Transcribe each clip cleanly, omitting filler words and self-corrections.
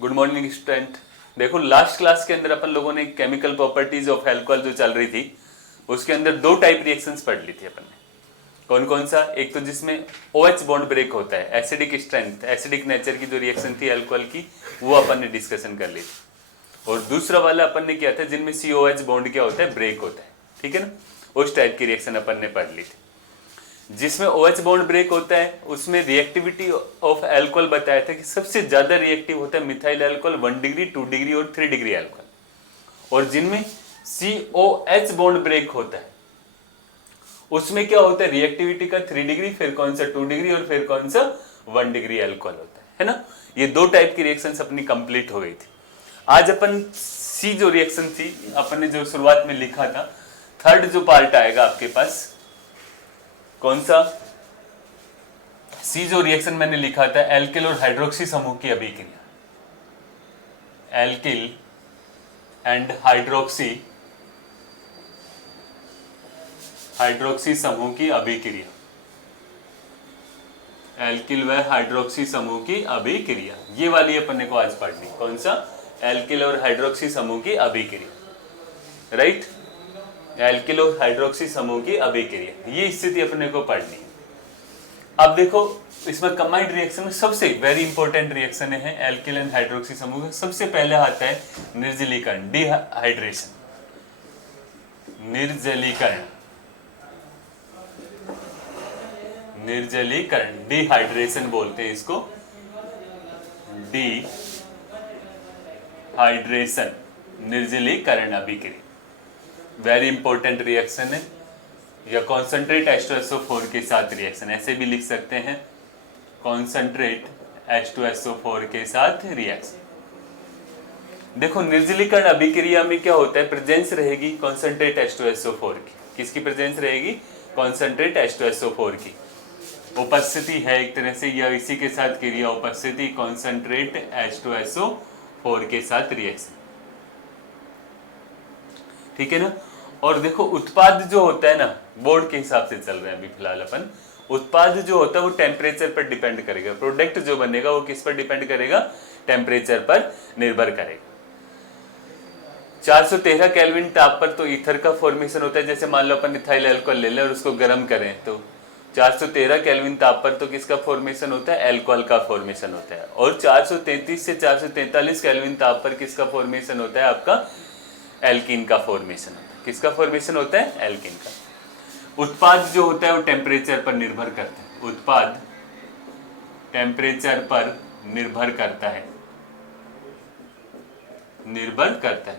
Good morning student. देखो last class के अंदर अपन लोगों ने केमिकल प्रॉपर्टीज ऑफ अल्कोहल जो चल रही थी उसके अंदर दो टाइप रिएक्शंस पढ़ ली थी अपन ने। कौन कौन सा? एक तो जिसमें OH बॉन्ड ब्रेक होता है, एसिडिक स्ट्रेंथ, एसिडिक नेचर की जो रिएक्शन थी अल्कोहल की, वो अपन ने डिस्कशन कर ली थी। और दूसरा वाला अपन ने किया था जिनमें COH बॉन्ड क्या होता है, ब्रेक होता है। ठीक है ना, उस टाइप की रिएक्शन अपन ने पढ़ ली थी। जिसमें OH बॉन्ड ब्रेक होता है उसमें रिएक्टिविटी ऑफ अल्कोहल बताया था कि सबसे ज्यादा रिएक्टिव होता है मिथाइल अल्कोहल 1 डिग्री, 2 डिग्री और 3 डिग्री अल्कोहल। और जिनमें COH बॉन्ड ब्रेक होता है उसमें क्या होता है, रिएक्टिविटी का 3 डिग्री, फिर कौन सा 2 डिग्री और फिर कौन सा 1 डिग्री अल्कोहल होता है ना। ये दो टाइप की रिएक्शंस अपनी कंप्लीट हो गई थी। आज अपन सी जो रिएक्शन थी अपन ने जो शुरुआत में लिखा था, थर्ड जो पार्ट आएगा आपके पास, कौन सा? सी जो रिएक्शन मैंने लिखा था एल्किल और हाइड्रोक्सी समूह की अभिक्रिया, एल्किल एंड हाइड्रोक्सी समूह की अभिक्रिया, एल्किल व हाइड्रोक्सी समूह की अभिक्रिया, ये वाली अपन को आज पढ़नी। कौन सा? एल्किल और हाइड्रोक्सी समूह की अभिक्रिया, राइट। एल्किल और हाइड्रोक्सी समूह की अभिक्रिया, ये स्थिति अपने को पढ़नी है। अब देखो इसमें कंबाइंड रिएक्शन में सबसे वेरी इंपॉर्टेंट रिएक्शन है एल्किल एंड हाइड्रोक्सी समूह का। सबसे पहले आता है निर्जलीकरण, डिहाइड्रेशन, निर्जलीकरण, डिहाइड्रेशन बोलते हैं इसको, डिहाइड्रेशन, निर्जलीकरण अभिक्रिया, वेरी इंपॉर्टेंट रिएक्शन है। या कॉन्सेंट्रेट H2SO4 के साथ रिएक्शन, ऐसे भी लिख सकते हैं, कॉन्सेंट्रेट H2SO4 के साथ रिएक्शन। देखो निर्जलीकरण अभिक्रिया में क्या होता है, प्रेजेंस रहेगी कॉन्सेंट्रेट H2SO4 की। किसकी प्रेजेंस रहेगी? कॉन्सेंट्रेट H2SO4 की उपस्थिति है एक तरह से, या इसी के साथ क्रिया उपस्थिति, कॉन्सेंट्रेट H2SO4 के साथ रिएक्शन। ठीक है ना। और देखो उत्पाद जो होता है ना, बोर्ड के हिसाब से चल रहे हैं अभी फिलहाल अपन, उत्पाद जो होता है वो टेम्परेचर पर डिपेंड करेगा। प्रोडक्ट जो बनेगा वो किस पर डिपेंड करेगा? टेम्परेचर पर निर्भर करेगा। 413 केल्विन ताप पर तो ईथर का फॉर्मेशन होता है। जैसे मान लो अपन इथाइल अल्कोहल ले लें और उसको गर्म करें तो 413 केल्विन ताप पर तो किसका फॉर्मेशन होता है? अल्कोहल का फॉर्मेशन होता है। और 433 से 443 केल्विन ताप पर किसका फॉर्मेशन होता है? आपका एल्कीन का फॉर्मेशन होता है। किसका फॉर्मेशन होता है? एल्कीन का। उत्पाद जो होता है वो टेम्परेचर पर निर्भर करता है, उत्पाद टेम्परेचर पर निर्भर करता है,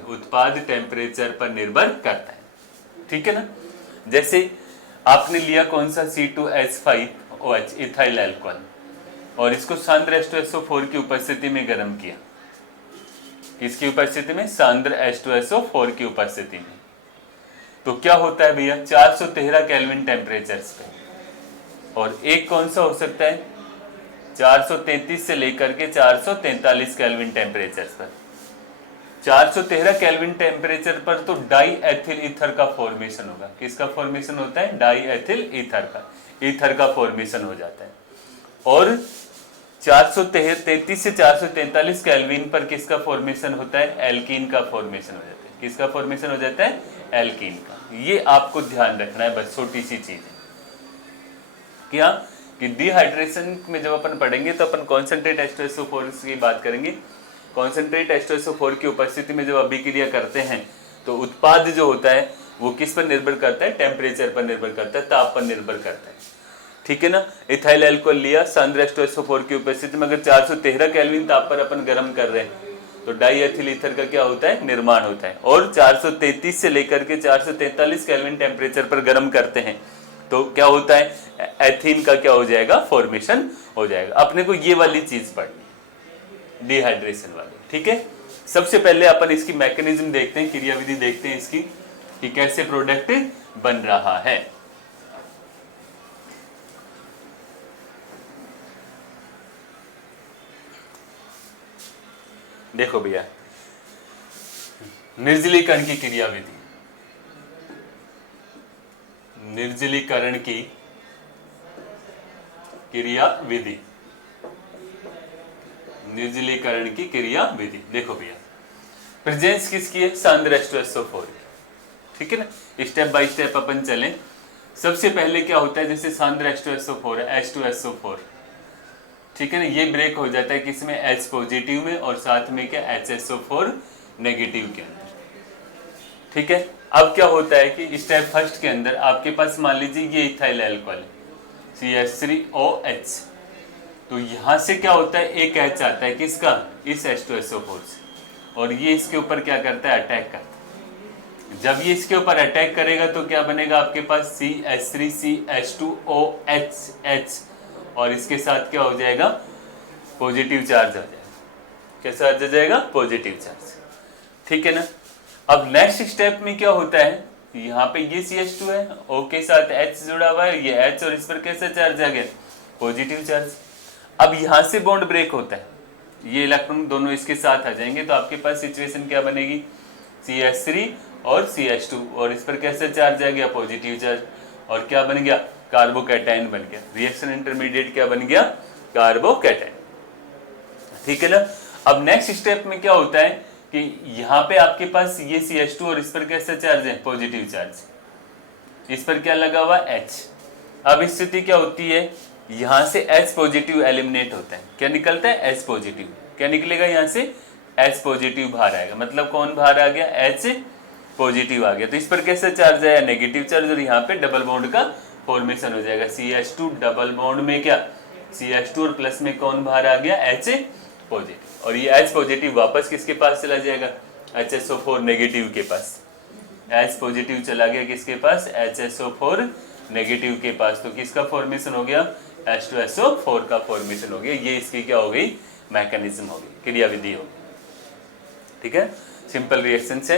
उत्पाद टेम्परेचर पर निर्भर करता है। ठीक है ना। जैसे आपने लिया कौन सा? C2H5OH इथाइल अल्कोहल, और इसको सांद्र H2SO4 की उपस्थिति में गर्म किया। किसकी उपस्थिति में? सांद्र H2SO4 की उपस्थिति में। तो क्या होता है भैया? 413 केल्विन टेम्परेचर पे। और एक कौन सा हो सकता है? 433 से लेकर के 443 केल्विन टेम्परेचर पर। 413 केल्विन टेम्परेचर पर तो डाई एथिल ईथर का फॉर्मेशन होगा। किसका फॉर्मेशन होता है? डाई एथिल ईथर का फॉर्मेशन हो जाता है। और 433 से 443 केल्विन पर किसका फॉर्मेशन होता है? एल्कीन का फॉर्मेशन हो जाता है। किसका फॉर्मेशन हो जाता है? एल्कीन का। ये आपको ध्यान रखना है, बस छोटी सी चीज है। क्या कि डिहाइड्रेशन में जब अपन पढ़ेंगे तो अपन कॉन्सेंट्रेट H2SO4 की बात करेंगे। कॉन्सेंट्रेट H2SO4 की उपस्थिति में जब अभिक्रिया करते हैं तो उत्पाद जो होता है वो किस पर निर्भर करता है? टेम्परेचर पर निर्भर करता है, ताप पर निर्भर करता है। ठीक है ना। इथाइल अल्कोहल लिया सांद्र H2SO4 की उपस्थिति में, अगर 413 केल्विन ताप पर अपन गर्म कर रहे हैं तो डाई एथिल ईथर का क्या होता है? निर्माण होता है। और 433 से लेकर के 443 केल्विन टेम्परेचर पर गर्म करते हैं तो क्या होता है? एथीन का क्या हो जाएगा? फॉर्मेशन हो जाएगा। अपने को ये वाली चीज पढ़नी, डिहाइड्रेशन वाली। ठीक है। सबसे पहले अपन इसकी मैकेनिज्म देखते हैं, क्रियाविधि देखते हैं इसकी कि कैसे प्रोडक्ट बन रहा है। देखो भैया, निर्जलीकरण की क्रियाविधि, निर्जलीकरण की क्रियाविधि, निर्जलीकरण की क्रिया विधि। देखो भैया प्रेजेंस किसकी है, सांद्र H2SO4, ठीक है ना। स्टेप बाय स्टेप अपन चलें। सबसे पहले क्या होता है, जैसे सांद्र H2SO4 है, H2SO4, ठीक है ना, ये ब्रेक हो जाता है किसमें, H पॉजिटिव में, और साथ में क्या HSO4 नेगेटिव के अंदर, ठीक है। अब क्या होता है कि स्टेप फर्स्ट के अंदर आपके पास मान लीजिए ये इथाइल अल्कोहल CH3OH, तो यहां से क्या होता है, एक H आता है किसका, इस H2SO4 से, और ये इसके ऊपर क्या करता है, अटैक करता है। जब ये इसके ऊपर अटैक करेगा तो क्या बनेगा आपके पास CH3CH2OH, और इसके साथ क्या हो जाएगा, पॉजिटिव चार्ज आ जाएगा। कैसा आ जाएगा, पॉजिटिव चार्ज, ठीक है ना। अब नेक्स्ट स्टेप में क्या होता है, यहाँ पे ये CH2 है, O के साथ H जुड़ा हुआ है, ये H, और इस पर कैसा चार्ज आ गया, पॉजिटिव चार्ज। अब यहाँ से बॉन्ड ब्रेक होता है, ये इलेक्ट्रॉन दोनों इसके साथ आ जाएंगे, तो आपके पास सिचुएशन क्या बनेगी, CH3 और CH2, और इस पर कैसा चार्ज आ गया, पॉजिटिव चार्ज, और क्या बन गया, कार्बोकैटायन बन गया। रिएक्शन इंटरमीडिएट क्या बन गया, कार्बोकैटायन, ठीक है ना। अब नेक्स्ट स्टेप में क्या होता है कि यहाँ पे आपके पास ये CH2 और इस पर कैसा चार्ज है, पॉजिटिव चार्ज, इस पर क्या लगा हुआ, H। अब स्थिति क्या होती है, यहाँ से H पॉजिटिव एलिमिनेट होता है, क्या निकलता है, H पॉजिटिव। क्या निकलेगा, यहाँ से H पॉजिटिव बाहर आएगा, मतलब कौन बाहर आ गया, H पॉजिटिव आ गया। तो इस पर कैसा चार्ज आया, नेगेटिव चार्ज, और यहाँ पे डबल बॉन्ड का फॉर्मेशन हो जाएगा, CH2 डबल बॉन्ड में क्या, CH2 और प्लस में कौन बाहर आ गया, H पॉजिटिव, और ये H पॉजिटिव वापस किसके पास चला जाएगा, HSO4 नेगेटिव के पास। H पॉजिटिव चला गया किसके पास, HSO4 नेगेटिव के पास, तो किसका फॉर्मेशन हो गया, H2SO4 का फॉर्मेशन हो गया। ये इसकी क्या हो गई, मैकेनिज्म हो गई, क्रियाविधि हो गई, ठीक है। सिंपल रिएक्शन है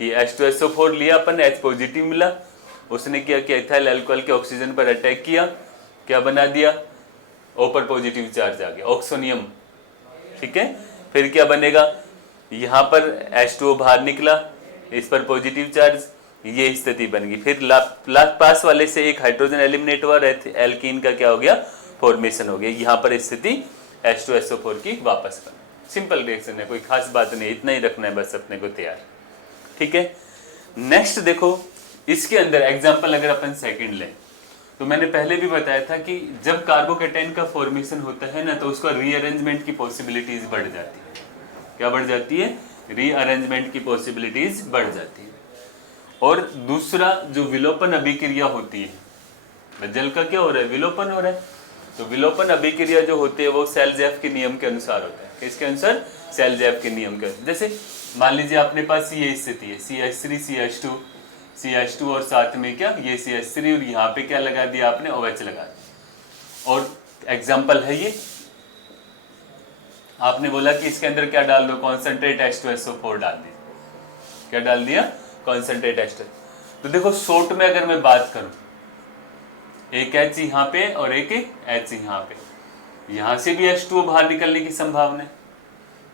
कि H2SO4 लिया अपन, H पॉजिटिव मिला, उसने क्या किया, इथाइल अल्कोहल के ऑक्सीजन पर अटैक किया, क्या बना दिया, O पर पॉजिटिव चार्ज आ गया, ऑक्सोनियम, ठीक है। फिर क्या बनेगा, यहाँ पर H2O बाहर निकला, इस पर पॉजिटिव चार्ज, ये स्थिति बन गई। फिर पास वाले से एक हाइड्रोजन एलिमिनेट हुआ, एल्कीन का क्या हो गया, फॉर्मेशन हो गया। यहाँ पर स्थिति H2SO4 की वापस बन। सिंपल रिएक्शन है, कोई खास बात नहीं, इतना ही रखना है बस अपने को तैयार, ठीक है। नेक्स्ट देखो, इसके अंदर एग्जाम्पल अगर अपन सेकंड लें, तो मैंने पहले भी बताया था कि जब कार्बोकैटायन का फॉर्मेशन होता है ना, तो उसका रीअरेंजमेंट की पॉसिबिलिटीज बढ़ जाती है। क्या बढ़ जाती है, रीअरेंजमेंट की पॉसिबिलिटीज बढ़ जाती है। और दूसरा जो विलोपन अभिक्रिया होती है, जल का क्या हो रहा है, विलोपन हो रहा है, तो विलोपन अभिक्रिया जो होती है वो सेल्ज़ेफ के नियम के अनुसार होता है। किसके अनुसार, सेल्ज़ेफ के नियम के। जैसे मान लीजिए अपने पास ये स्थिति है, CH3 CH2 और साथ में क्या, ये CH3, और यहाँ पे क्या लगा दिया आपने, OH लगा दिया। और एग्जाम्पल है ये, आपने बोला कि इसके अंदर क्या डाल दो, कॉन्सेंट्रेट H2SO4 डाल दिया, क्या डाल दिया, कॉन्सेंट्रेट H2। तो देखो शॉर्ट में अगर मैं बात करूं, एक H यहाँ पे और एक H यहाँ पे, यहाँ से भी H2O बाहर निकलने की संभावना है,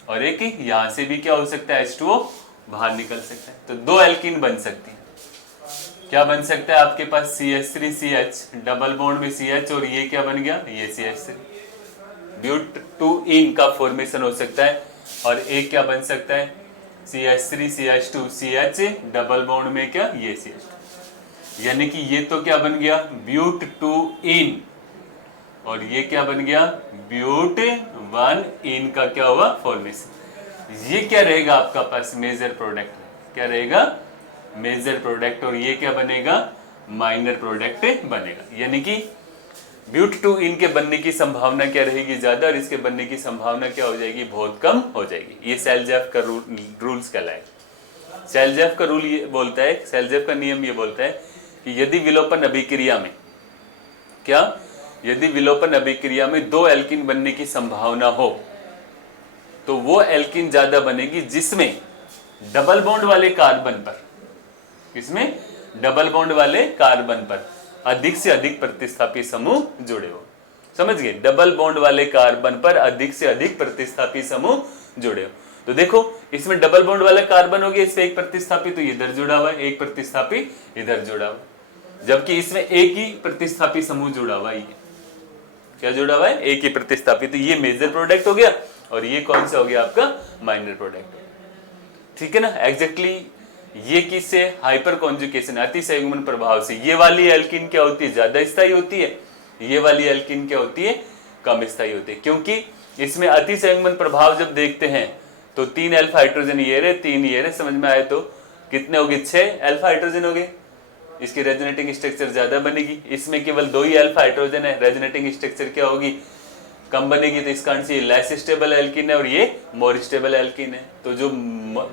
और एक यहाँ से भी क्या हो सकता है, H2O बाहर निकल सकता है। तो दो एल्कीन बन सकती है। क्या बन सकता है आपके पास, CH3CH डबल बॉन्ड में CH, और ये क्या बन गया, ये CH3, ब्यूट-2-ईन का फॉर्मेशन हो सकता है। और एक क्या बन सकता है, CH3CH2 CH डबल बॉन्ड में क्या, ये CH2, यानी कि ये तो क्या बन गया, ब्यूट-2-ईन, और ये क्या बन गया, ब्यूट-1-ईन का क्या हुआ, फॉर्मेशन। ये क्या रहेगा आपका पास, मेजर प्रोडक्ट, क्या रहेगा, मेजर प्रोडक्ट, और ये क्या बनेगा, माइनर प्रोडक्ट बनेगा। यानी कि ब्यूट-2-ईन के बनने की संभावना क्या रहेगी, ज्यादा, और इसके बनने की संभावना क्या हो जाएगी, बहुत कम हो जाएगी। ये सेल्ज़ेफ का रूल्स कहलाएगा। सेल्ज़ेफ का रूल ये बोलता है, सेल्ज़ेफ का नियम ये बोलता है कि यदि विलोपन अभिक्रिया में क्या, यदि विलोपन अभिक्रिया में दो एल्कीन बनने की संभावना हो, तो वो एल्कीन ज्यादा बनेगी जिसमें डबल बॉन्ड वाले कार्बन पर, इसमें डबल बॉन्ड वाले कार्बन पर अधिक से अधिक प्रतिस्थापी समूह जुड़े हो। समझ गए, डबल बॉन्ड वाले कार्बन पर अधिक से अधिक प्रतिस्थापी समूह जुड़े हो। तो देखो इसमें डबल बॉन्ड वाला कार्बन हो गया, इसमें एक प्रतिस्थापी तो इधर जुड़ा हुआ है, एक प्रतिस्थापी इधर जुड़ा हुआ है, जबकि इसमें एक ही प्रतिस्थापी समूह जुड़ा हुआ है। क्या जुड़ा हुआ है, एक ही प्रतिस्थापी, तो ये मेजर प्रोडक्ट हो गया, और ये कौन सा हो गया आपका माइनर प्रोडक्ट। ठीक है ना, एग्जैक्टली ये किससे हाइपर कॉन्जुगेशन अति संयुग्मन प्रभाव से। ये वाली एल्किन क्या होती है, ज्यादा स्थायी होती है, ये वाली एल्किन क्या होती है, कम स्थायी होती है, क्योंकि इसमें अति संयुग्मन प्रभाव जब देखते हैं तो 3 अल्फा हाइड्रोजन ये रहे, 3 ये रहे, समझ में आए तो कितने हो गए, 6 अल्फा हाइड्रोजन हो गए, इसकी रेजोनेटिंग स्ट्रक्चर ज्यादा बनेगी। इसमें केवल 2 ही अल्फा हाइड्रोजन है, रेजोनेटिंग स्ट्रक्चर क्या होगी, कम बनेगी, तो इसका आंसर लेस स्टेबल एल्किन है और ये मोर स्टेबल एल्किन है। तो जो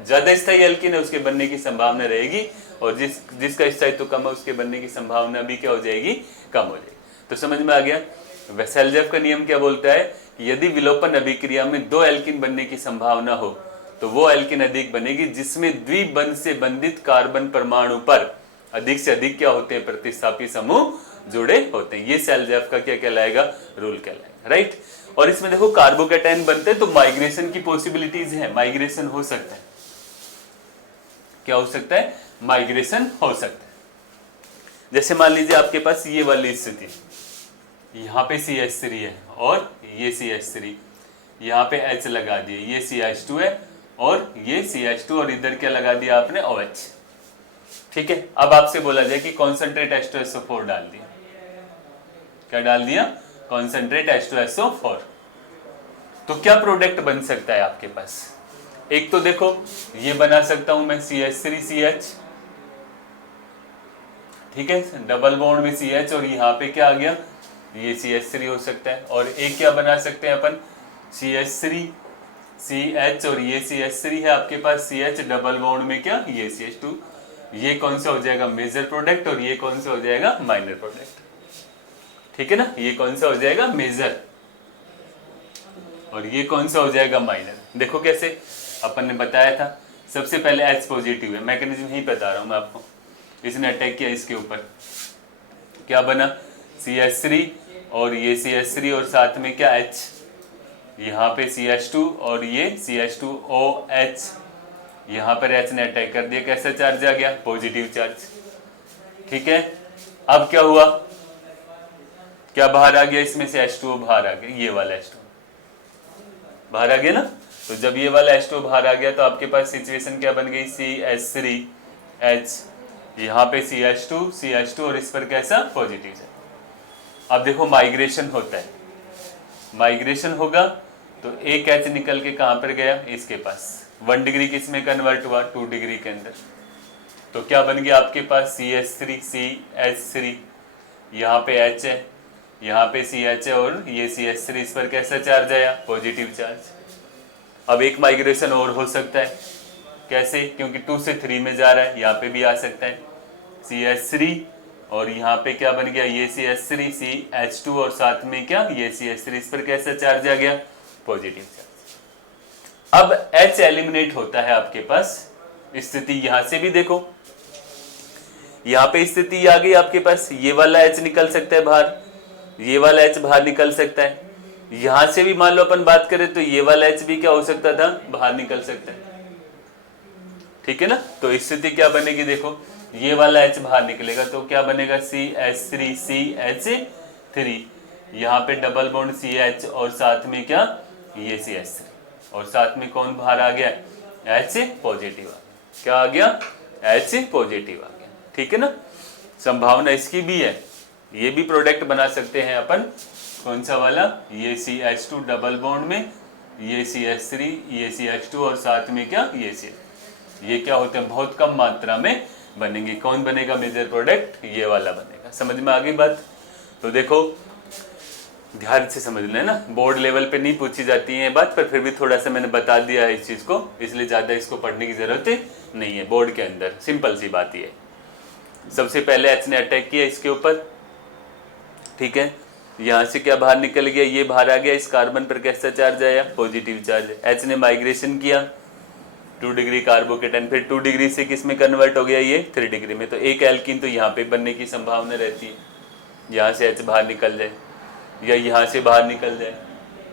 ज्यादा स्थायी एल्किन है उसके बनने की संभावना रहेगी और जिसका स्थायित्व कम है उसके बनने की संभावना भी क्या हो जाएगी, कम हो जाएगी। तो समझ में आ गया। सेल्ज़ेफ का नियम क्या बोलता है कि यदि विलोपन अभिक्रिया में 2 एल्किन बनने की संभावना हो तो वो एल्किन अधिक बनेगी जिसमें द्विबंध से बंधित कार्बन परमाणु पर अधिक से अधिक क्या होते हैं, प्रतिस्थापी समूह जुड़े होते हैं। ये सेल्ज़ेफ का क्या कहलाएगा, रूल कहलाएगा, राइट। और इसमें देखो कार्बोकैटायन बनते हैं तो माइग्रेशन की पॉसिबिलिटीज है, माइग्रेशन हो सकता है, क्या हो सकता है, माइग्रेशन हो सकता है। जैसे मान लीजिए आपके पास ये वाली स्थिति, यहाँ पे CH3 है और ये CH3, यहाँ पे H लगा दिए, ये CH2 है और ये CH2 और इधर क्या लगा दिया आपने, OH। ठीक है, अब आपसे बोला जाए कि कॉन्सेंट्रेट H2SO4 डाल दिया, क्या डाल दिया, कॉन्सेंट्रेट H2SO4, तो क्या प्रोडक्ट बन सकता है आपके पास। एक तो देखो ये बना सकता हूं मैं CH3CH, ठीक है, डबल बॉन्ड में CH और यहाँ पे क्या आ गया, ये CH3 हो सकता है। और एक क्या बना सकते हैं अपन, CH3CH और ये CH3 है आपके पास, CH डबल बॉन्ड में क्या, ये CH2, ये कौन सा हो जाएगा, मेजर प्रोडक्ट और ये कौन सा हो जाएगा, माइनर प्रोडक्ट। ठीक है ना, ये कौन सा हो जाएगा, मेजर, और ये कौन सा हो जाएगा, माइनर। देखो कैसे अपन ने बताया था, सबसे पहले H पॉजिटिव है, मैकेनिज्म ही बता रहा हूं मैं आपको। इसने अटैक किया इसके ऊपर, क्या बना, CH3 और ये CH3 और साथ में क्या H, यहाँ पे CH2 और ये CH2OH, यहाँ पर H ने अटैक कर दिया, कैसा चार्ज आ गया, पॉजिटिव चार्ज। ठीक है, अब क्या हुआ, क्या बाहर आ गया, इसमें से H2O बाहर आ गया, ये वाला H2 बाहर आ गया ना। तो जब ये वाला H2O बाहर आ गया तो आपके पास सिचुएशन क्या बन गई, CH3H, यहाँ पे CH2 और इस पर कैसा, पॉजिटिव है। अब देखो माइग्रेशन होता है, माइग्रेशन होगा तो एक H निकल के कहां पर गया, इसके पास 1 डिग्री किस में कन्वर्ट हुआ, 2 डिग्री के अंदर। तो क्या बन गया आपके पास, CH3CH3, यहाँ पे H है, यहाँ पे CH है और ये CH3, इस पर कैसा चार्ज आया, पॉजिटिव चार्ज। अब एक माइग्रेशन और हो सकता है, कैसे, क्योंकि 2 से 3 में जा रहा है, यहाँ पे भी आ सकता है, CH3 और यहाँ पे क्या बन गया, ये CH3 CH2 और साथ में क्या, ये CH3, इस पर कैसा चार्ज आ गया, पॉजिटिव चार्ज। अब H एलिमिनेट होता है आपके पास, स्थिति यहां से भी देखो, यहाँ पे स्थिति आ गई आपके पास, ये वाला H निकल सकता है बाहर, ये वाला H बाहर निकल सकता है। यहां से भी मान लो अपन बात करें तो ये वाला H भी क्या हो सकता था, बाहर निकल सकता है। ठीक है ना, तो स्थिति क्या बनेगी, देखो ये वाला H बाहर निकलेगा तो क्या बनेगा, CH3CH3, यहाँ पे डबल बॉन्ड CH और साथ में क्या, ये CH3 और साथ में कौन बाहर आ गया, H पॉजिटिव आ गया, क्या आ गया, H पॉजिटिव आ गया। ठीक है ना, संभावना इसकी भी है, ये भी प्रोडक्ट बना सकते हैं अपन, कौन सा वाला, ये CH2 डबल बॉन्ड में, ये CH3, ये CH2 और साथ में क्या, ये CH, ये क्या होते हैं, बहुत कम मात्रा में बनेंगे। कौन बनेगा मेजर प्रोडक्ट, ये वाला बनेगा। समझ में आ गई बात। तो देखो ध्यान से समझ लेना, बोर्ड लेवल पे नहीं पूछी जाती है बात, पर फिर भी थोड़ा सा मैंने बता दिया है इस चीज को, इसलिए ज्यादा इसको पढ़ने की जरूरत नहीं है। बोर्ड के अंदर सिंपल सी बात ये, सबसे पहले H ने अटैक किया इसके ऊपर, ठीक है, यहाँ से क्या बाहर निकल गया, ये बाहर आ गया, इस कार्बन पर कैसा चार्ज आया, पॉजिटिव चार्ज। H ने माइग्रेशन किया 2 डिग्री कार्बोकेटायन, फिर 2 डिग्री से किस में कन्वर्ट हो गया, ये 3 डिग्री में। तो एक एल्कीन तो यहाँ पे बनने की संभावना रहती है, यहाँ से H बाहर निकल जाए या यहाँ से बाहर निकल जाए,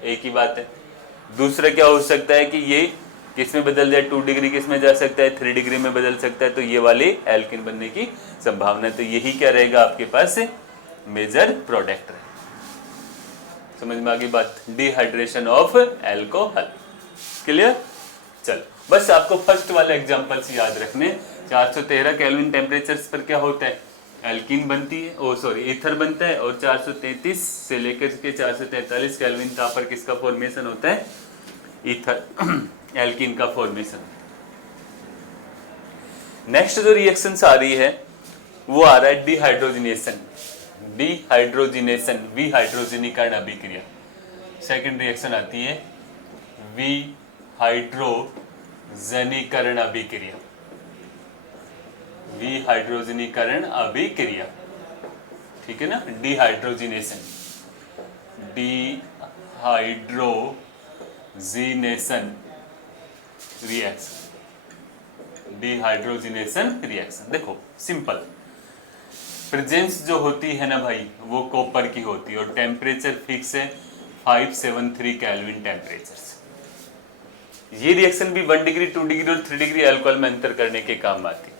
एक ही बात है। दूसरा क्या हो सकता है कि ये किस में बदल जाए, 2 डिग्री किस में जा सकता है, 3 डिग्री में बदल सकता है, तो ये वाले एल्कीन बनने की संभावना है। तो यही क्या रहेगा आपके पास, मेजर प्रोडक्ट है। समझ में आ गई बात, डिहाइड्रेशन ऑफ एल्कोहल। क्लियर? चल बस आपको फर्स्ट वाले एग्जांपल्स याद रखने। 413 केल्विन टेम्परेचर्स पर क्या होता है, एल्कीन बनती है, ओ सॉरी ईथर बनता है, और 433 से लेकर के 443 केल्विन ताप पर किसका फॉर्मेशन होता है, ईथर एल्कीन का फॉर्मेशन। नेक्स्ट जो रिएक्शंस आ रही है वो आ रहा है डिहाइड्रोजिनेशन, डिहाइड्रोजिनेशन विहाइड्रोजनीकरण अभिक्रिया। सेकंड रिएक्शन आती है विहाइड्रोजनीकरण अभिक्रिया, विहाइड्रोजनीकरण अभिक्रिया, ठीक है ना, dehydrogenation, dehydrogenation reaction, dehydrogenation reaction. देखो सिंपल, प्रेजेंस जो होती है ना भाई वो कॉपर की होती है और टेम्परेचर फिक्स है 573 केल्विन टेम्परेचर। ये रिएक्शन भी 1 डिग्री 2 डिग्री और 3 डिग्री अल्कोहल में अंतर करने के काम आती है।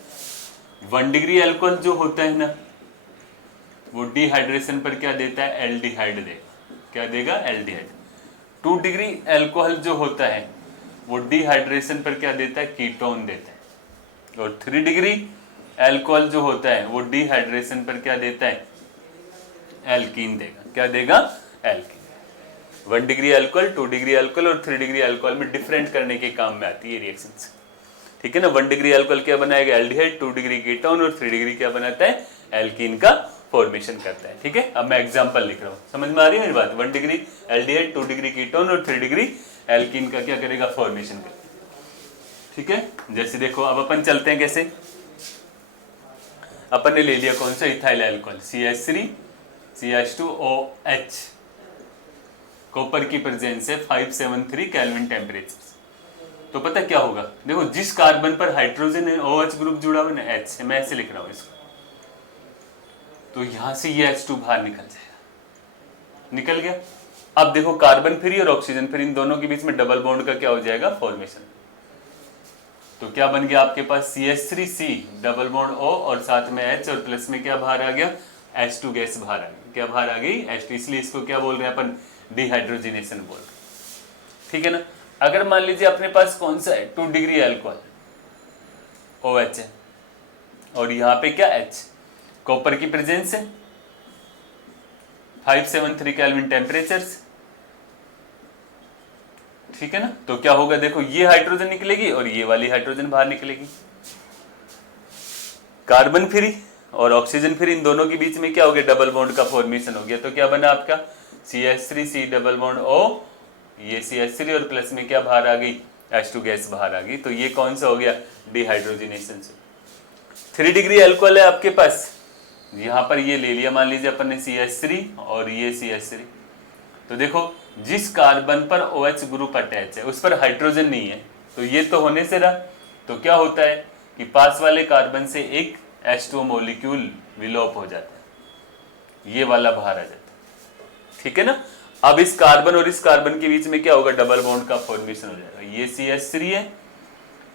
1 डिग्री अल्कोहल जो होता है ना वो डिहाइड्रेशन पर क्या देता है, एल्डिहाइड देगा, क्या देगा, एल्डिहाइड। 2 डिग्री अल्कोहल जो होता है वो डिहाइड्रेशन पर क्या देता है, कीटोन देता है, और 3 डिग्री अल्कोहल जो होता है वो डिहाइड्रेशन पर क्या देता है, एल्कीन देगा, क्या देगा, alkene. 1 degree alcohol, 2 degree alcohol और 3 डिग्री अल्कोहल में डिफरेंट करने के काम में आती है रिएक्शंस, ठीक है ना। 1 डिग्री अल्कोहल क्या बनाएगा, एल्डिहाइड, 2 डिग्री कीटोन और 3 डिग्री क्या बनाता है, एल्कीन का फॉर्मेशन करता है, ठीक है। अब मैं एग्जांपल लिख रहा हूं, समझ में आ रही है मेरी बात। 1 डिग्री एल्डिहाइड, 2 डिग्री कीटोन और 3 डिग्री एल्कीन का क्या करेगा, फॉर्मेशन करेगा, ठीक है। जैसे देखो अब अपन चलते हैं कैसे, अपन ने ले लिया कौन सा, ethyl alcohol, CH3 CH2OH, copper की प्रेजेंस है 573 केल्विन टेम्परेचर। तो पता क्या होगा, देखो जिस कार्बन पर हाइड्रोजन है OH ग्रुप जुड़ा हुआ ना, H, मैं ऐसे लिख रहा हूं इसको, तो यहां से ये H2 बाहर निकल जाएगा, निकल गया। अब देखो कार्बन फ्री और ऑक्सीजन फ्री, इन दोनों के बीच में डबल बॉन्ड का क्या हो जाएगा, फॉर्मेशन। तो क्या बन गया आपके पास, CH3C डबल बॉन्ड O और साथ में H और प्लस में क्या बाहर आ गया, H2 गैस बाहर आ गई, क्या बाहर आ गई, H2। इसलिए इसको क्या बोल रहे हैं अपन, डिहाइड्रोजिनेशन बोल रहे हैं, ठीक है ना। अगर मान लीजिए अपने पास कौन सा है, 2 डिग्री अल्कोहल OH है और यहाँ पे क्या H, कॉपर की प्रेजेंस है 573 केल्विन टेम्परेचर्स, ठीक है ना। तो क्या होगा, देखो ये हाइड्रोजन निकलेगी और ये वाली हाइड्रोजन बाहर निकलेगी, कार्बन फ्री और ऑक्सीजन फ्री, इन दोनों के बीच में क्या हो गया, डबल बॉन्ड का फॉर्मेशन हो गया। तो क्या बना आपका, CH3C डबल बॉन्ड O, ये CH3 और प्लस में क्या बाहर आ गई, H2 गैस बाहर आ गई। तो ये कौन सा हो गया, डिहाइड्रोजिनेशन से। 3 डिग्री अल्कोहल है आपके पास, यहां पर ये ले लिया मान लीजिए अपन ने CH3 और ये CH3। तो देखो जिस कार्बन पर OH ग्रुप अटैच है उस पर हाइड्रोजन नहीं है, तो ये तो होने से रहा, तो क्या होता है कि पास वाले कार्बन से एक H2 मॉलिक्यूल विलोप हो जाता है, ये वाला बाहर आ जाता है, ठीक है ना। अब इस कार्बन और इस कार्बन के बीच में क्या होगा, डबल बॉन्ड का फॉर्मेशन हो जाएगा। ये CH3 है,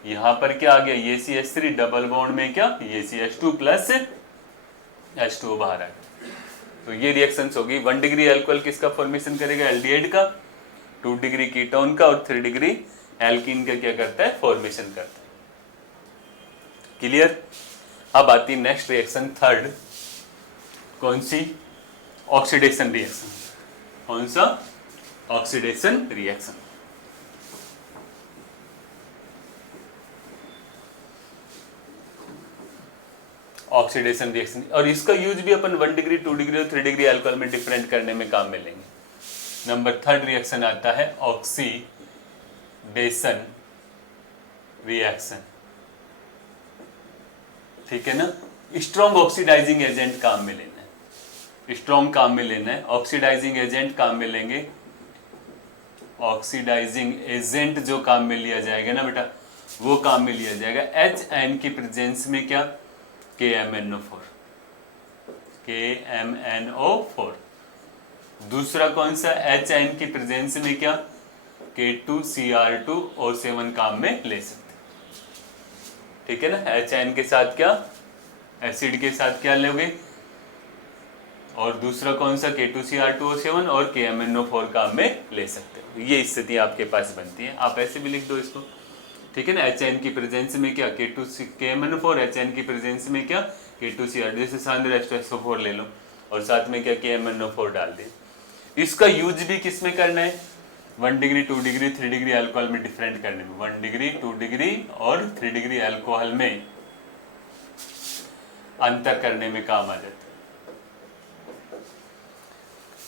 यहां पर क्या आ गया, ये CH3 डबल बॉन्ड में क्या, ये CH2 प्लस H2 बाहर आ गया। तो ये रिएक्शंस होगी। 1 डिग्री अल्कोहल किसका फॉर्मेशन करेगा, एल्डिहाइड का, 2 डिग्री कीटोन का और 3 डिग्री एल्कीन का क्या करता है, फॉर्मेशन करता है। क्लियर। अब आती नेक्स्ट रिएक्शन थर्ड, कौन सी, ऑक्सीडेशन रिएक्शन। कौन सा, ऑक्सीडेशन रिएक्शन। ऑक्सीडेशन रिएक्शन, और इसका यूज भी अपन 1 डिग्री 2 डिग्री और 3 डिग्री अल्कोहल में डिफरेंट करने में काम में लेंगे। नंबर थर्ड रिएक्शन आता है ऑक्सीडेशन रिएक्शन, ठीक है ना। स्ट्रॉन्ग ऑक्सीडाइजिंग एजेंट काम में लेना है, स्ट्रॉन्ग काम में लेना है, ऑक्सीडाइजिंग एजेंट काम में लेंगे। ऑक्सीडाइजिंग एजेंट जो काम में लिया जाएगा ना बेटा, वो काम में लिया जाएगा HN की प्रेजेंस में क्या, KMNO4, KMNO4। दूसरा कौन सा, HN की प्रेजेंस में क्या, K2Cr2O7 काम में ले सकते, ठीक है ना। HN के साथ क्या, एसिड के साथ क्या लोगे, और दूसरा कौन सा K2Cr2O7 और KMnO4 काम में ले सकते हो। ये स्थिति आपके पास बनती है, आप ऐसे भी लिख दो इसको, ठीक है ना। HN की प्रेजेंस में क्या KMnO4, HN की प्रेजेंस में क्या K2Cr, जैसे सांद्र H2SO4 ले लो और साथ में क्या KMnO4 डाल दे। इसका यूज भी किस में करना है, 1 डिग्री 2 डिग्री 3 डिग्री अल्कोहल में डिफरेंट करने में, 1 डिग्री 2 डिग्री और 3 डिग्री अल्कोहल में अंतर करने में काम आ जाता है।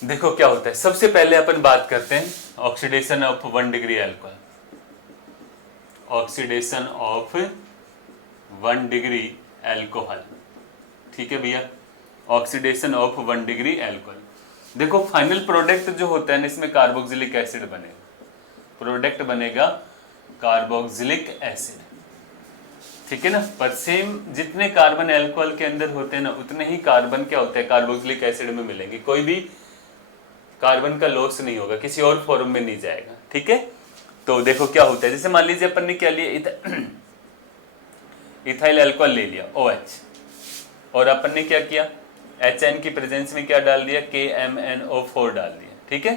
देखो क्या होता है, सबसे पहले अपन बात करते हैं oxidation of 1 degree alcohol, oxidation of 1 degree alcohol, ठीक है भैया, ऑक्सीडेशन ऑफ 1 डिग्री अल्कोहल। देखो फाइनल प्रोडक्ट जो होता है ना, इसमें कार्बोक्सिलिक एसिड बनेगा, प्रोडक्ट बनेगा कार्बोक्सिलिक एसिड, ठीक है ना। पर सेम जितने कार्बन अल्कोहल के अंदर होते हैं ना, उतने ही कार्बन क्या होते हैं कार्बोक्सिलिक एसिड में मिलेंगे, कोई भी कार्बन का लॉस नहीं होगा, किसी और फॉर्म में नहीं जाएगा, ठीक है। तो देखो क्या होता है, जैसे मान लीजिए अपन ने क्या लिया, इथाइल अल्कोहल ले लिया OH, और अपन ने क्या किया HN की प्रेजेंस में क्या डाल दिया KMnO4 डाल दिया, ठीक है,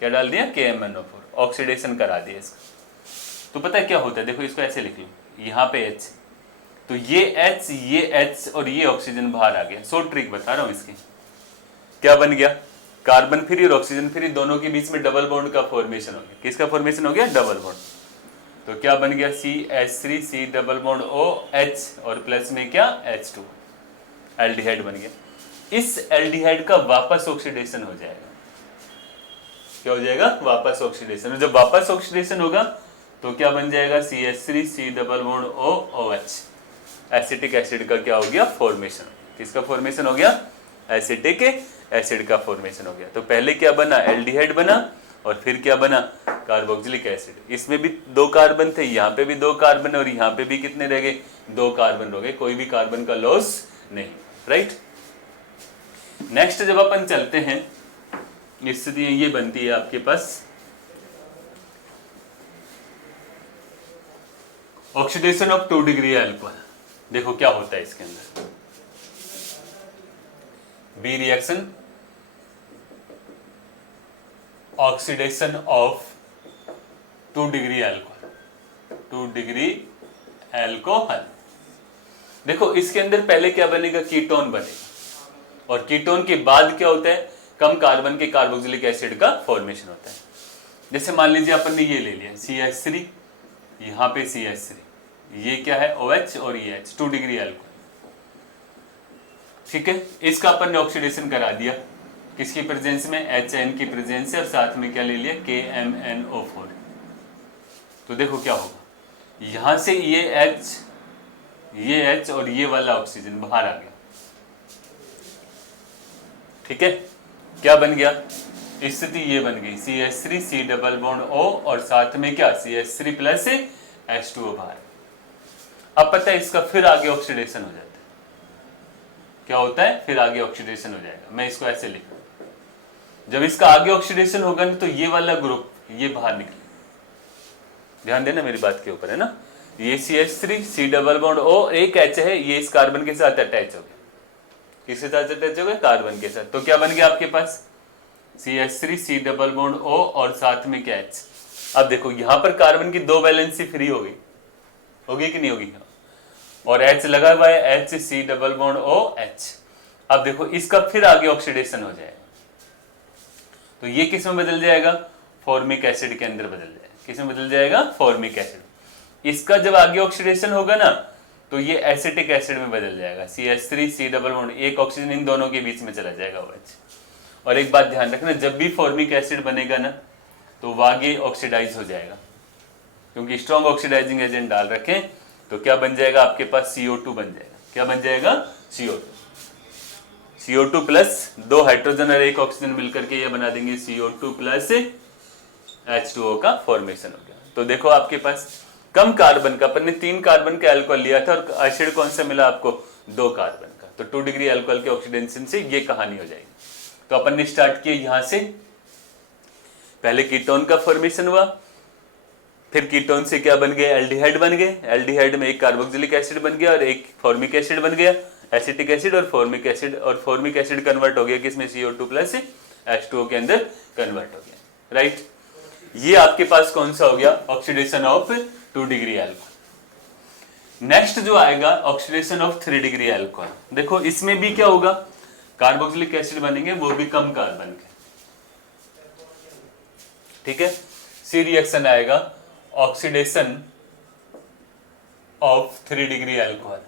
क्या डाल दिया KMnO4, ऑक्सीडेशन करा दिया इसका। तो पता है क्या होता है, देखो इसको ऐसे लिख लो, यहाँ पे H, तो ये H और ये ऑक्सीजन बाहर आ गया। शॉर्ट ट्रिक बता रहा हूं इसकी, क्या बन गया, कार्बन फ्री और ऑक्सीजन फ्री दोनों के बीच में डबल बॉन्ड का फॉर्मेशन हो गया। किसका फॉर्मेशन हो गया, डबल बॉन्ड। तो क्या बन गया CH3 C double bond OH और प्लस में क्या H2, एल्डिहाइड बन गया। इस एल्डिहाइड का वापस ऑक्सीडेशन हो जाएगा, क्या हो जाएगा, वापस ऑक्सीडेशन। जब वापस ऑक्सीडेशन होगा तो क्या बन जाएगा CH3 C double bond OH, acetic acid का क्या हो गया फॉर्मेशन। किसका फॉर्मेशन हो गया, एसिटिक एसिड का फॉर्मेशन हो गया। तो पहले क्या बना, एल्डिहाइड बना, और फिर क्या बना, कार्बोक्सिलिक एसिड। इसमें भी 2 कार्बन थे, यहाँ पे भी 2 कार्बन, और यहाँ पे भी कितने रह गए, 2 कार्बन रह गए, कोई भी कार्बन का लॉस नहीं, राइट। नेक्स्ट जब अपन चलते हैं, स्थिति ये बनती है आपके पास ऑक्सीडेशन ऑफ 2 डिग्री अल्कोहल। देखो क्या होता है इसके अंदर, B reaction, oxidation of 2 degree alcohol, 2 degree alcohol. देखो इसके अंदर पहले क्या बनेगा, कीटोन बनेगा, और कीटोन के बाद क्या होता है, कम कार्बन के कार्बोक्सिलिक एसिड का फॉर्मेशन होता है। जैसे मान लीजिए अपन ने ये ले लिया CH3, यहाँ पे CH3, ये क्या है OH और ये H, 2 डिग्री अल्कोहल, ठीक है। इसका अपन ने ऑक्सीडेशन करा दिया, किसकी प्रेजेंस में, HN की प्रेजेंस से, और साथ में क्या ले लिया KMnO4। तो देखो क्या होगा, यहां से ये H और ये वाला ऑक्सीजन बाहर आ गया, ठीक है। क्या बन गया, स्थिति ये बन गई CH3 C double bond O और साथ में क्या CH3 प्लस H2O बाहर। अब पता है इसका फिर आगे ऑक्सीडेशन हो जाता है, क्या होता है, फिर आगे ऑक्सीडेशन हो जाएगा। मैं इसको ऐसे लिख रहा हूं, जब इसका आगे ऑक्सीडेशन होगा ना, तो ये वाला ग्रुप ये बाहर निकले, ध्यान देना मेरी बात के ऊपर, है ना। ये CH3 C double bond O, एक H है, ये इस कार्बन के साथ अटैच हो गया, किसके साथ अटैच हो गया, कार्बन के साथ। तो क्या बन गया आपके पास CH3 C double bond O और साथ में क्या H। अब देखो यहां पर कार्बन की 2 वैलेंसी फ्री हो गई, होगी कि नहीं होगी, और H लगा हुआ है, H C double bond OH। अब देखो इसका फिर आगे ऑक्सीडेशन हो जाएगा, तो ये किस में बदल जाएगा, फॉर्मिक एसिड के अंदर बदल जाएगा। किस में बदल जाएगा, फॉर्मिक एसिड। इसका जब आगे ऑक्सीडेशन होगा ना, तो ये एसिटिक एसिड में बदल जाएगा, CH3 C डबल बॉन्ड, एक ऑक्सीजन इन दोनों के बीच में चला जाएगा OH। और एक बात ध्यान रखना, जब भी फॉर्मिक एसिड बनेगा ना, तो वो आगे ऑक्सीडाइज हो जाएगा, क्योंकि स्ट्रॉन्ग ऑक्सीडाइजिंग एजेंट डाल रखें। तो क्या बन जाएगा आपके पास, CO2 बन जाएगा। क्या बन जाएगा, CO2 प्लस 2 हाइड्रोजन और 1 ऑक्सीजन मिलकर के ये बना देंगे CO2 प्लस H2O का फॉर्मेशन हो गया। तो देखो आपके पास कम कार्बन का, अपन ने 3 कार्बन का अल्कोहल लिया था, और एसिड कौन सा मिला आपको, 2 कार्बन का। तो 2 डिग्री अल्कोहल के ऑक्सीडेशन से ये कहानी हो जाएगी। तो अपन ने स्टार्ट किया यहां से, पहले कीटोन का फॉर्मेशन हुआ, फिर कीटोन से क्या बन गए, एल्डिहाइड बन गए, एल्डिहाइड में एक कार्बोक्सिलिक एसिड बन गया और एक फॉर्मिक एसिड बन गया, एसिटिक एसिड और फॉर्मिक एसिड कन्वर्ट हो गया किसमें, CO2 प्लस H2O के अंदर कन्वर्ट हो गया, राइट। ये आपके पास कौन सा हो गया, oxidation of 2 degree alcohol. Next जो आएगा ऑक्सीडेशन ऑफ 3 डिग्री अल्कोहल। देखो इसमें भी क्या होगा, कार्बोक्सिलिक एसिड बनेंगे, वो भी कम कार्बन के, ठीक है। सी रिएक्शन आएगा oxidation of 3 degree alcohol,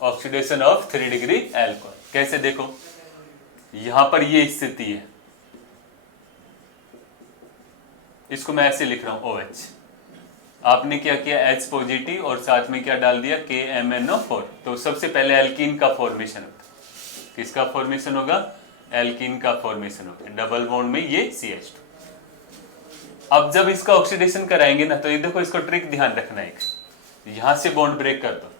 oxidation of 3 degree alcohol. कैसे, देखो यहां पर ये स्थिति है, इसको मैं ऐसे लिख रहा हूं OH, आपने क्या किया H पॉजिटिव और साथ में क्या डाल दिया KMnO4, तो सबसे पहले एल्कीन का फॉर्मेशन होता है। किसका फॉर्मेशन होगा, एल्कीन का फॉर्मेशन होगा, डबल बॉन्ड में ये CH2। अब जब इसका ऑक्सीडेशन कराएंगे ना, तो ये देखो इसको ट्रिक ध्यान रखना, एक यहां से बॉन्ड ब्रेक कर दो,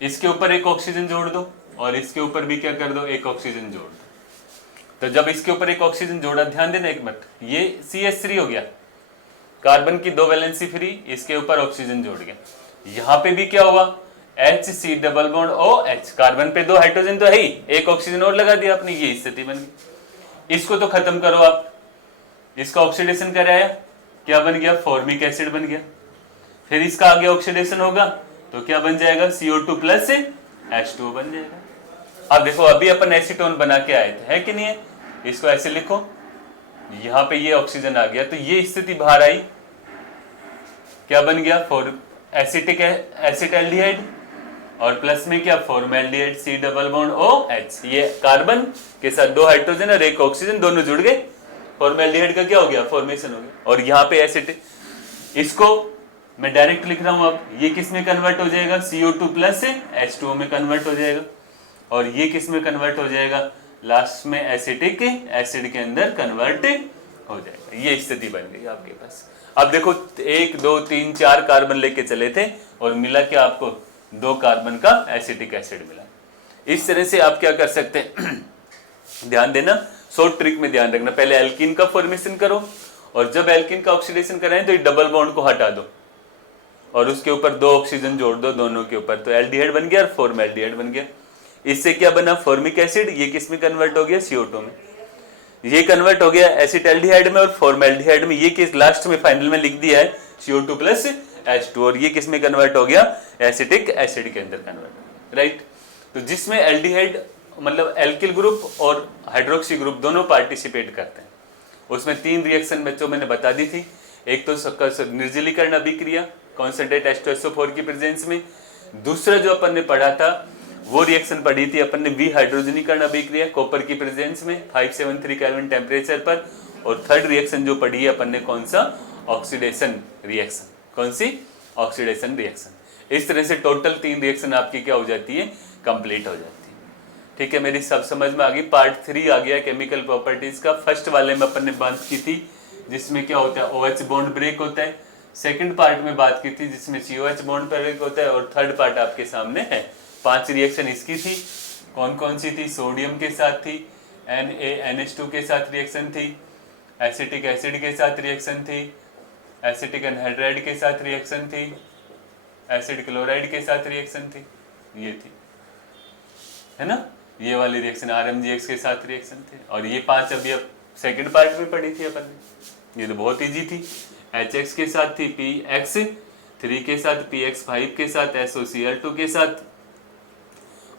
इसके ऊपर एक ऑक्सीजन जोड़ दो और इसके ऊपर भी क्या कर दो, एक ऑक्सीजन जोड़ दो। तो जब इसके ऊपर एक ऑक्सीजन जोड़ा, ध्यान देना एक मिनट, ये CH3 हो गया, कार्बन की 2 वैलेंसी फ्री, इसके ऊपर ऑक्सीजन जोड़ गया। यहां पे भी क्या हुआ, HC double bond OH, carbon पे 2 हाइड्रोजन तो है ही, एक ऑक्सीजन और लगा दिया आपने, ये स्थिति बन गई। इसको तो खत्म करो आप, इसका ऑक्सीडेशन कराया, क्या बन गया, फॉर्मिक एसिड बन गया। फिर इसका आगे ऑक्सीडेशन होगा तो क्या बन जाएगा, CO2 प्लस H2O बन जाएगा। अब देखो अभी अपन एसीटोन बना के आए थे, है कि नहीं है, इसको ऐसे लिखो, यहां पे ये ऑक्सीजन आ गया तो ये स्थिति बाहर आई, क्या बन गया, एसिटिक एसिटल्डिहाइड और प्लस में क्या, formaldehyde, C double bond OH, ये कार्बन के साथ 2 हाइड्रोजन और एक ऑक्सीजन दोनों जुड़ गए, फॉर्मेल्डिहाइड का क्या हो गया, फॉर्मेशन हो गया। और यहाँ पे एसिटिक, इसको मैं डायरेक्ट लिख रहा हूं, अब ये किस में कन्वर्ट हो जाएगा, CO2 प्लस H2O में कन्वर्ट हो जाएगा, और ये किस में कन्वर्ट हो जाएगा, लास्ट में एसिटिक एसिड के अंदर कन्वर्ट हो जाएगा। ये स्थिति बन गई आपके पास। अब देखो 1 2 3 4 कार्बन लेके चले थे और मिला क्या आपको, 2 कार्बन का एसिटिक एसिड मिला। इस तरह से आप क्या कर सकते हैं ध्यान देना, शॉर्ट ट्रिक में ध्यान रखना, पहले एल्कीन का फॉर्मेशन करो और जब एल्कीन का ऑक्सीडेशन कराएं तो डबल बॉन्ड को हटा दो और उसके ऊपर 2 ऑक्सीजन जोड़ दो दोनों के ऊपर, तो एल्डिहाइड बन गया और फॉर्मेल्डिहाइड बन गया। इससे क्या बना, फॉर्मिक एसिड, ये किस में कन्वर्ट हो गया, CO2 में, ये कन्वर्ट हो गया एसिटल्डिहाइड में और फॉर्मेल्डिहाइड में, ये किस लास्ट में फाइनल में लिख दिया है CO2 प्लस H2, और ये किस में कन्वर्ट हो गया, एसिटिक एसिड के अंदर कन्वर्ट, राइट। तो जिसमें एल्डिहाइड मतलब एल्किल ग्रुप और हाइड्रोक्सी ग्रुप दोनों पार्टिसिपेट करते हैं, उसमें 3 रिएक्शन बच्चों मैंने बता दी थी। एक तो निर्जलीकरण अभिक्रिया कॉन्सेंट्रेट H2SO4 की प्रेजेंस में, दूसरा जो अपन ने पढ़ा था वो रिएक्शन पढ़ी थी अपन ने वी हाइड्रोजनीकरण अभिक्रिया कॉपर की प्रेजेंस में 573 केल्विन टेम्परेचर पर, और थर्ड रिएक्शन जो पढ़ी है अपन ने कौन सा, ऑक्सीडेशन रिएक्शन, कौन सी, ऑक्सीडेशन रिएक्शन। इस तरह से टोटल 3 रिएक्शन आपकी क्या हो जाती है, कंप्लीट हो जाती है। ठीक है, मेरी सब समझ में आ गई। पार्ट 3 आ गया केमिकल प्रॉपर्टीज का। फर्स्ट वाले में अपन ने बात की थी जिसमें क्या होता है, OH बॉन्ड ब्रेक होता है। सेकंड पार्ट में बात की थी जिसमें COH बॉन्ड ब्रेक होता है, और थर्ड पार्ट आपके सामने है। 5 रिएक्शन इसकी थी, कौन कौन सी थी, सोडियम के साथ थी, NaNH2 के साथ रिएक्शन थी, एसिटिक एसिड के साथ रिएक्शन थी, एसिटिक एनहाइड्राइड के साथ रिएक्शन थी, एसिड क्लोराइड के साथ रिएक्शन थी, ये थी, है ना, ये वाली रिएक्शन RMGX के साथ रिएक्शन थे। और ये 5 अभी अब सेकंड पार्ट में पढ़ी थी अपन ने, ये तो बहुत इजी थी। HX के साथ थी PX3 के साथ, PX5 के साथ, SOCl2 के साथ,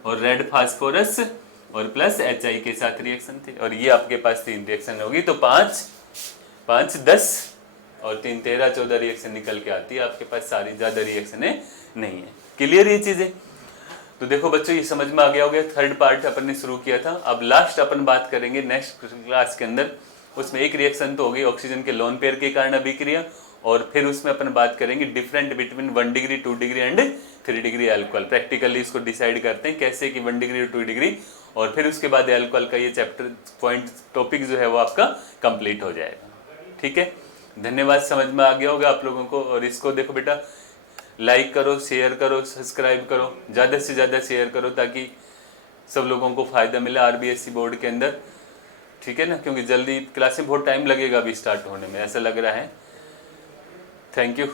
और रेड फास्फोरस और प्लस HI के साथ रिएक्शन थे। और ये आपके पास 3 रिएक्शन होगी, तो 5 10 और 3 13 14 रिएक्शन निकल के आती है आपके पास, सारी ज्यादा रिएक्शन नहीं है। क्लियर ये चीजें? तो देखो बच्चों, ये समझ में आ गया हो गया। थर्ड पार्ट अपन ने शुरू किया था। अब लास्ट अपन बात करेंगे नेक्स्ट क्लास के अंदर, उसमें एक रिएक्शन तो हो गई ऑक्सीजन के लोन पेयर के कारण अभिक्रिया, और फिर उसमें अपन बात करेंगे different between 1 degree 2 degree and 3 degree alcohol. Practically इसको डिसाइड करते हैं कैसे कि 1 डिग्री 2 डिग्री, और फिर उसके बाद अल्कोहल का ये चैप्टर पॉइंट टॉपिक जो है वो आपका कंप्लीट हो जाएगा। ठीक है, धन्यवाद। समझ में आ गया होगा आप लोगों को। और इसको देखो बेटा, लाइक करो, शेयर करो, सब्सक्राइब करो, ज़्यादा से ज़्यादा शेयर करो ताकि सब लोगों को फ़ायदा मिले RBSc बोर्ड के अंदर। ठीक है ना, क्योंकि जल्दी क्लास में बहुत टाइम लगेगा अभी स्टार्ट होने में, ऐसा लग रहा है। Thank you.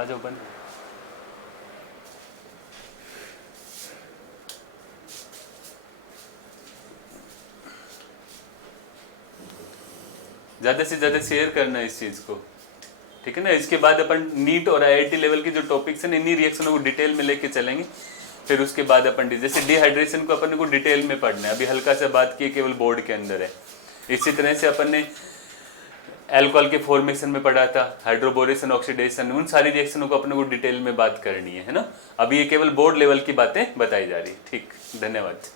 आ जाओ बंद। ज़्यादा से ज़्यादा शेयर करना इस चीज़ को, ठीक है ना। इसके बाद अपन नीट और आईआईटी लेवल के जो टॉपिक्स हैं इन्हीं रिएक्शनों को डिटेल में लेके चलेंगे। फिर उसके बाद अपन जैसे डिहाइड्रेशन को अपन को डिटेल में पढ़ना है, अभी हल्का सा बात की केवल बोर्ड के अंदर है। इसी तरह से अपन ने अल्कोहल के फॉर्मेशन में पढ़ा था, हाइड्रोबोरेशन, ऑक्सीडेशन, उन सारी रिएक्शनों को अपने को डिटेल में बात करनी है ना। अभी ये केवल बोर्ड लेवल की बातें बताई जा रही है। ठीक, धन्यवाद।